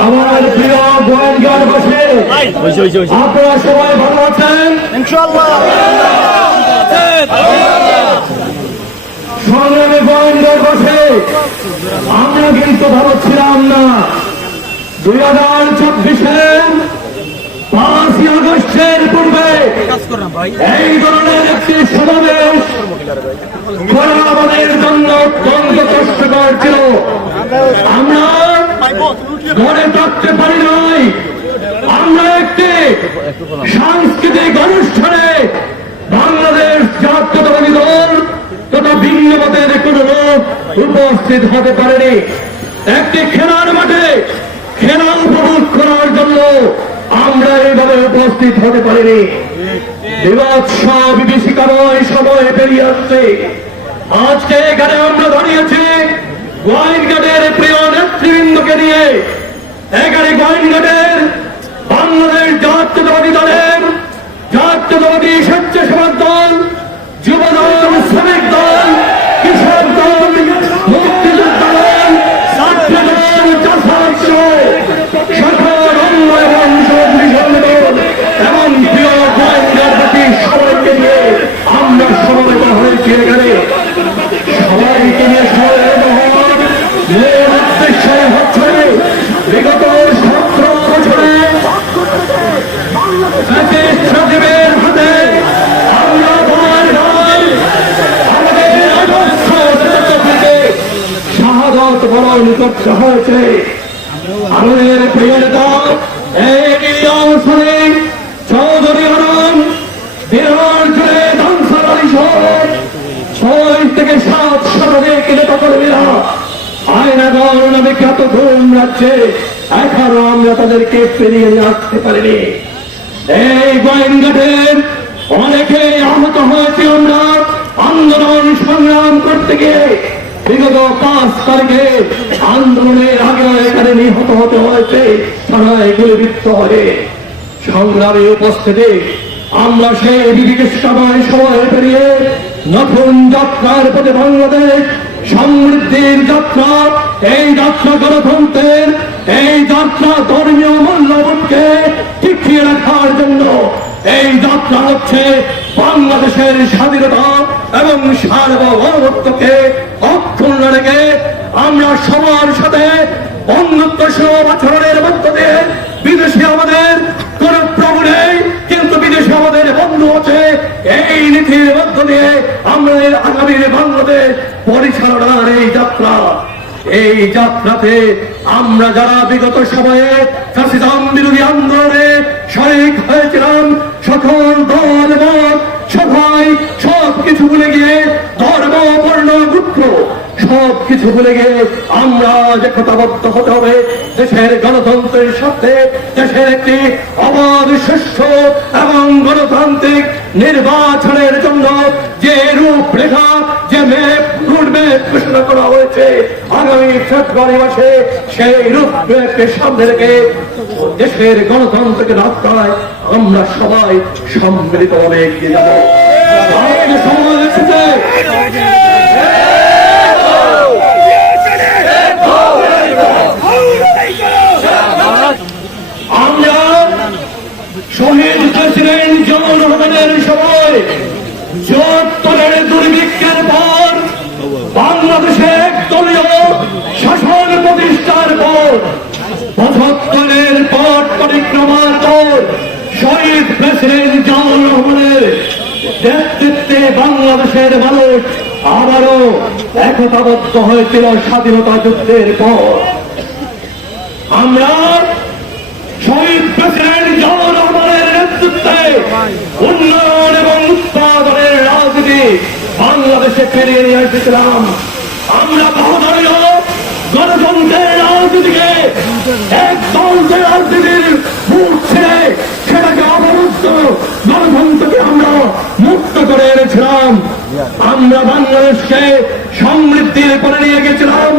আমার প্রিয় সংগ্রামী গোয়েন্দাবাসী আমরা কিন্তু ভালো ছিলাম না দুই হাজার চব্বিশের পাঁচই আগস্টের পূর্বে এই ধরনের একটি সমাবেশ আমাদের জন্য অত্যন্ত কষ্টকর ছিল। আমরা মনে রাখতে পারি নাই। আমরা একটি সাংস্কৃতিক অনুষ্ঠানে বাংলাদেশ জাতীয়তাবাদী দল তথা ভিন্ন মতের কোন লোক উপস্থিত হতে পারেনি। একটি খেলার মাঠে খেলা উপভোগ করার জন্য আমরা এইভাবে উপস্থিত হতে পারিনি। বিভৎস সময় পেরিয়ে আসছে। আজকে এখানে আমরা দাঁড়িয়েছি গোয়াইনঘাটের প্রিয় নেতৃবৃন্দকে নিয়ে। এখানে গোয়াইনঘাটের বাংলাদেশ জাতীয়তাবাদী দলের জাতীয়তাবাদী স্বেচ্ছাসেবক শাহাদত বরণ করতে হয়েছে। আমাদের প্রিয় নেতা এই অবসরে চৌধুরী বিহার জুড়ে দানসার আলী সহ ছয় থেকে সাত শতাধিক নেতা কর্মীরা আয়নাগর নামে খ্যাত ঘুম রাজ্যে এখনও আমরা তাদেরকে পেরিয়ে আসতে পারিনি। এই গোয়েন্দাদের অনেকে আহত হয়েছে আমরা। আন্দোলন সংগ্রাম করতে গিয়ে বিগত পাঁচ তারিখে আন্দোলনের আগে এখানে নিহত হতে হয়েছে। এগুলি বৃত্ত হয়ে সংগ্রামে উপস্থিতি। আমরা সেই বিবিধ সময় সময় পেরিয়ে নতুন যাত্রার পথে বাংলাদেশ সমৃদ্ধির যাত্রা, এই যাত্রা গণতন্ত্রের, এই যাত্রা ধর্মীয় মূল্যবোধকে টিকিয়ে রাখার জন্য এই যাত্রা হচ্ছে বাংলাদেশের স্বাধীনতা এবং সার্বভৌমত্বকে অক্ষুণ্ণ আমরা সবার সাথে বন্ধুত্ব সহ আচরণের মধ্য দিয়ে বিদেশে আমাদের কোন প্রভু নেই, কিন্তু বিদেশে আমাদের বন্ধু আছে। এই নীতির মধ্য দিয়ে আমাদের আগামী বাংলাদেশ পরিচালনার এই যাত্রা। এই যাত্রাতে আমরা যারা বিগত সময়ে ফ্যাসিজম বিরোধী আন্দোলনে শরিক হয়েছিলাম, সকল দল মত সবাই সব কিছু ভুলে গিয়ে ধর্ম বর্ণ গুত্র সব কিছু ভুলে গিয়ে আমরা যে কথাবদ্ধ হতে হবে, দেশের গণতন্ত্রের সাথে দেশের একটি অবাধ সুষ্ঠ এবং গণতান্ত্রিক নির্বাচনের জন্য যে রূপরেখা, যে ঘোষণা করা হয়েছে, আগামী ফেব্রুয়ারি মাসে সেই রূপরেখকে সামনে রেখে দেশের গণতন্ত্রকে রক্ষায় আমরা সবাই সম্মিলিতভাবে এগিয়ে যাব। সমাজ এসেছে শহীদ প্রেসিডেন্ট জিয়াউর রহমানের সময় চুয়াত্তরের দুর্ভিক্ষের পর বাংলাদেশে একদলীয় শাসন প্রতিষ্ঠার পর পঁচাত্তরের পর পরিক্রমার পর শহীদ প্রেসিডেন্ট জিয়াউর রহমানের নেতৃত্বে বাংলাদেশের মানুষ আবারও একতাবদ্ধ হয়েছিল স্বাধীনতা যুদ্ধের পর। আমরা শহীদ প্রেসিডেন্ট নেতৃত্বে উন্নয়ন এবং উৎপাদনের রাজনীতি বাংলাদেশে ফিরিয়ে নিয়ে এসেছিলাম। আমরা বহুদলীয় গণতন্ত্রের রাজনীতিকে একদল যে রাজনীতির মুখ ছেড়ে সেটাকে অবরুদ্ধ গণতন্ত্রকে আমরা মুক্ত করে এনেছিলাম। আমরা বাংলাদেশকে সমৃদ্ধির করে নিয়ে গেছিলাম।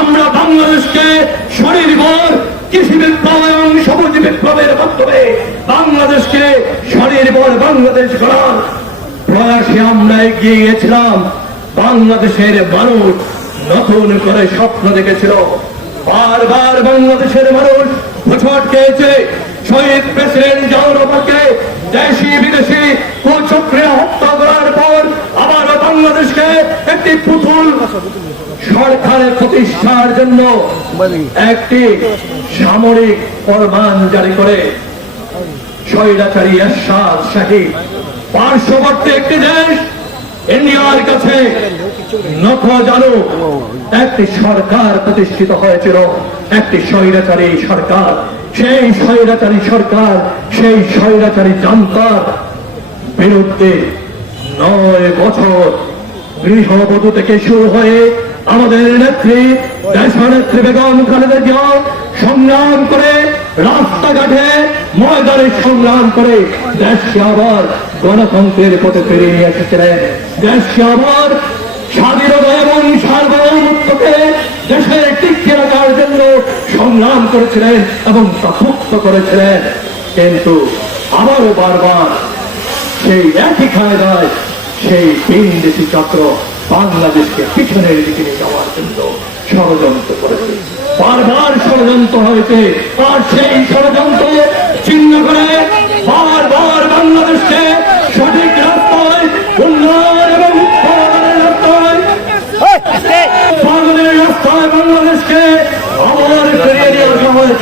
আমরা বাংলাদেশকে স্বনির্ভর কৃষি বিপ্লব এবং সবুজ বিপ্লবের মাধ্যমে বাংলাদেশকে স্বনির্ভর বাংলাদেশ গড়ার প্রয়াসে আমরা এগিয়ে গিয়েছিলাম। বাংলাদেশের মানুষ নতুন করে স্বপ্ন দেখেছিল। বারবার বাংলাদেশের মানুষ ভোট খেয়েছে শহীদ প্রেসিডেন্ট জনপাকে দেশি বিদেশি কুচক্রে হত্যা করার পর আবার বাংলাদেশকে একটি পুতুল সরকারের প্রতিষ্ঠার জন্য একটি সামরিক ফরমান জারি করে। স্বৈরাচারী এরশাদ শাহী, পার্শ্ববর্তী একটি দেশ, ইন্ডিয়ার কাছে নখ জানু একটি সরকার প্রতিষ্ঠিত হয়েছিল, একটি স্বৈরাচারী সরকার। সেই স্বৈরাচারী সরকার, সেই স্বৈরাচারী জনতার বিরুদ্ধে নয় বছর গৃহবধূ থেকে শুরু হয়ে আমাদের নেত্রী দেশনেত্রী বেগম খালেদা জিয়া সংগ্রাম করে রাস্তাঘাটে ময়দানে সংগ্রাম করে দেশকে আবার গণতন্ত্রের পথে ফিরিয়ে নিয়ে এসেছিলেন। দেশকে আবার স্বাধীনতা এবং সার্বভৌমত্বকে দেশের জন্য সংগ্রাম করেছিলেন এবং তা মুক্ত করেছিলেন। কিন্তু আবারও বারবার সেই একই কায়দায় সেই বিন্দেশি চক্র বাংলাদেশকে পিছনের দিকে নিয়ে যাওয়ার জন্য ষড়যন্ত্র করেছে। বারবার ষড়যন্ত্র হয়েছে আর সেই ষড়যন্ত্র চিহ্ন করে বারবার বাংলাদেশকে সঠিক রাস্তায় উন্নয়ন এবং উৎপাদনের রাস্তায় রাস্তায় বাংলাদেশকে আবার ফিরিয়ে নিয়ে আসা হয়েছিল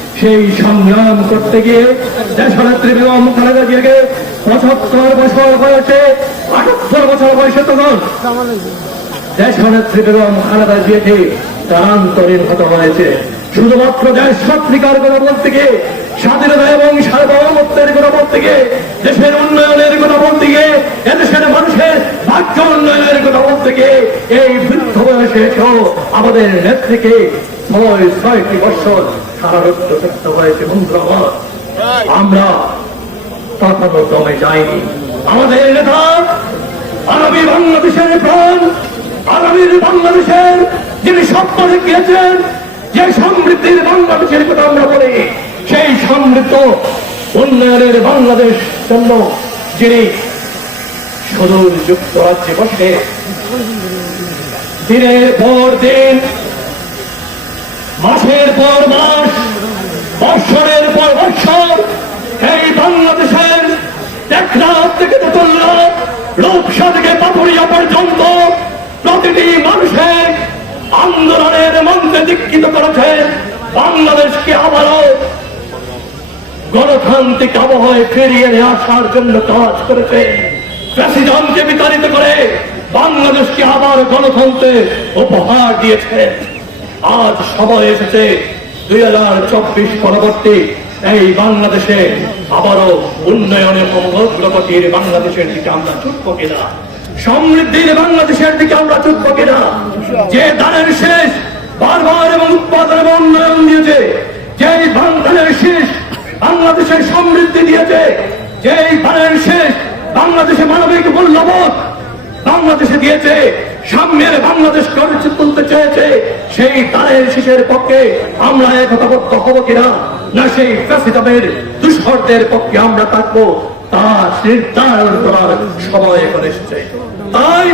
সেই সংগ্রাম করতে গিয়ে দেশনেত্রী বেগম খালেদা জিয়াকে পঁচাত্তর বছর বয়সে, আটাত্তর বছর বয়সে তখন দেশনেত্রী বেগম খালেদা জিয়াকে তারান্তরীণ হতে হয়েছে। শুধুমাত্র দেশ কথা বলতে গিয়ে, স্বাধীনতা এবং সার্বভৌমত্বের বলতে গিয়ে, দেশের উন্নয়নের বলতে গিয়ে, এদেশের মানুষের ভাগ্য উন্নয়নের বলতে গিয়ে, এই বৃদ্ধ বয়সে আমাদের নেত্রীকে ছয় ছয়টি বছর কারারুদ্ধ করতে হয়েছে আমার। আমরা তখনও দমে যায়নি আমাদের নেতা আগামী বাংলাদেশের প্রাণ বাংলাদেশের যিনি স্বপ্ন দেখিয়েছেন যে সমৃদ্ধির বাংলাদেশের কথা আমরা বলি সেই সমৃদ্ধ উন্নয়নের বাংলাদেশ জন্য যিনি সুদূর যুক্তরাজ্যে বসে দিনের পর দিন মাসের পর মাস, বৎসরের পর বৎসর, এই বাংলাদেশের টেকনাফ থেকে লোকসভা থেকে পর্যন্ত প্রতিটি মানুষের আন্দোলনের মন্ত্রে দীক্ষিত করেছেন বাংলাদেশকে আবারও গণতান্ত্রিক আবহাওয়ায় ফিরিয়ে নিয়ে আসার জন্য কাজ করেছে। প্রেসিডেন্টকে বিতাড়িত করে বাংলাদেশকে আবার গণতন্ত্রের উপহার দিয়েছে। আজ সময় এসেছে দুই হাজার চব্বিশ পরবর্তী এই বাংলাদেশে আবারও উন্নয়নের অগ্রগতির বাংলাদেশের দিকে আমরা ছুটব কিনা? সমৃদ্ধির বাংলাদেশের দিকে আমরা ছুটব কিনা? যে দানের শেষ বারবার এবং উৎপাদন এবং উন্নয়ন দিয়েছে যে ধানের শেষ বাংলাদেশের সমৃদ্ধি দিয়েছে যে ধানের শেষ বাংলাদেশে মানবিক মূল্যবোধ বাংলাদেশে দিয়েছে সাম্যের বাংলাদেশ গড়ে তুলতে চেয়েছে, সেই তারের শীষের পক্ষে আমরা একতাবদ্ধ হব কিনা? না সেই প্রেসিডেন্টের দুষ্কর্তের পক্ষে আমরা থাকব? তা নির্ধারণ করার সময় এখন এসেছে। তাই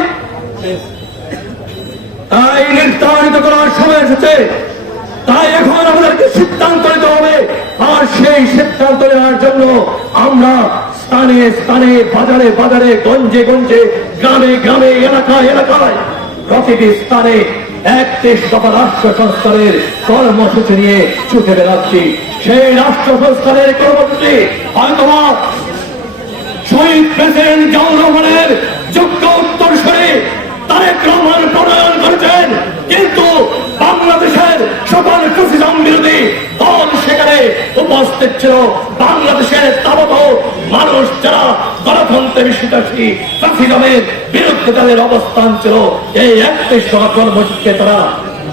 তাই নির্ধারিত করার সময় এসেছে। তাই এখন আমাদেরকে সিদ্ধান্ত নিতে হবে। আর সেই সিদ্ধান্ত নেওয়ার জন্য আমরা স্থানে স্থানে, বাজারে বাজারে, গঞ্জে গঞ্জে, গ্রামে গ্রামে, এলাকায় এলাকায়। প্রতিটি স্থানে একত্রিশ দফা রাষ্ট্র সংস্কারের কর্মসূচি নিয়ে ছুটে বেড়াচ্ছি। সেই রাষ্ট্র সংস্কারের কর্মসূচি হয়তোবা শহীদ প্রেসিডেন্ট জিয়াউর রহমানের যোগ্য উত্তরসূরি তারেক রহমান প্রণয়ন করেছেন। কিন্তু বাংলাদেশের সকল ফ্যাসিজম বিরোধী দল সেখানে উপস্থিত ছিল বাংলাদেশের তাবত মানুষ যারা বিশ্বাসী ফ্যাসিজমের বিরুদ্ধে তাদের অবস্থান ছিল এই একত্রিশ কর্মসূচিকে তারা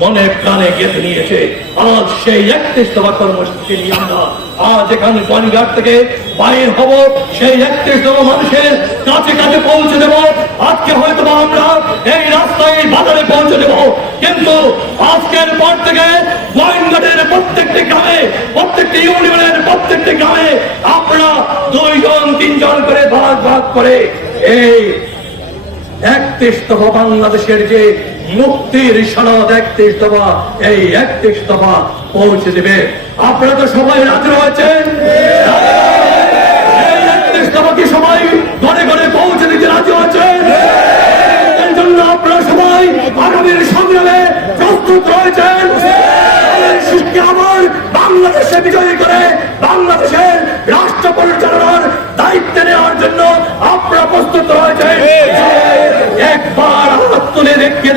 মনে প্রাণে গেঁথে নিয়েছে। আজ সেই একত্রিশ দফা কর্মসূচি নিয়ে আমরা আজ এখানে বনঘাট থেকে বাইর হব। সেই একত্রিশ দফা মানুষের কাছে কাছে পৌঁছে দেব। আজকে হয়তো আমরা এই রাস্তায়, এই বাজারে পৌঁছে দেব। কিন্তু আজকের পর থেকে গোয়েন্দাদের প্রত্যেকটি গ্রামে, প্রত্যেকটি ইউনিয়নের প্রত্যেকটি গ্রামে আমরা দুইজন, তিনজন করে ভাগ করে এই একত্রিশ বাংলাদেশের যে মুক্তির সনদ একত্রিশ দফা এই একত্রিশ দফা পৌঁছে দেবে। আপনারা তো সবাই রাজি কি সবাই ঘরে ঘরে পৌঁছে দিতে রাজি হয়েছেন জন্য আপনারা সবাই সংগ্রামে প্রস্তুত রয়েছেন। বাংলাদেশে বিজয়ী করে বাংলাদেশের রাষ্ট্র একবার হাত তুলে সবাই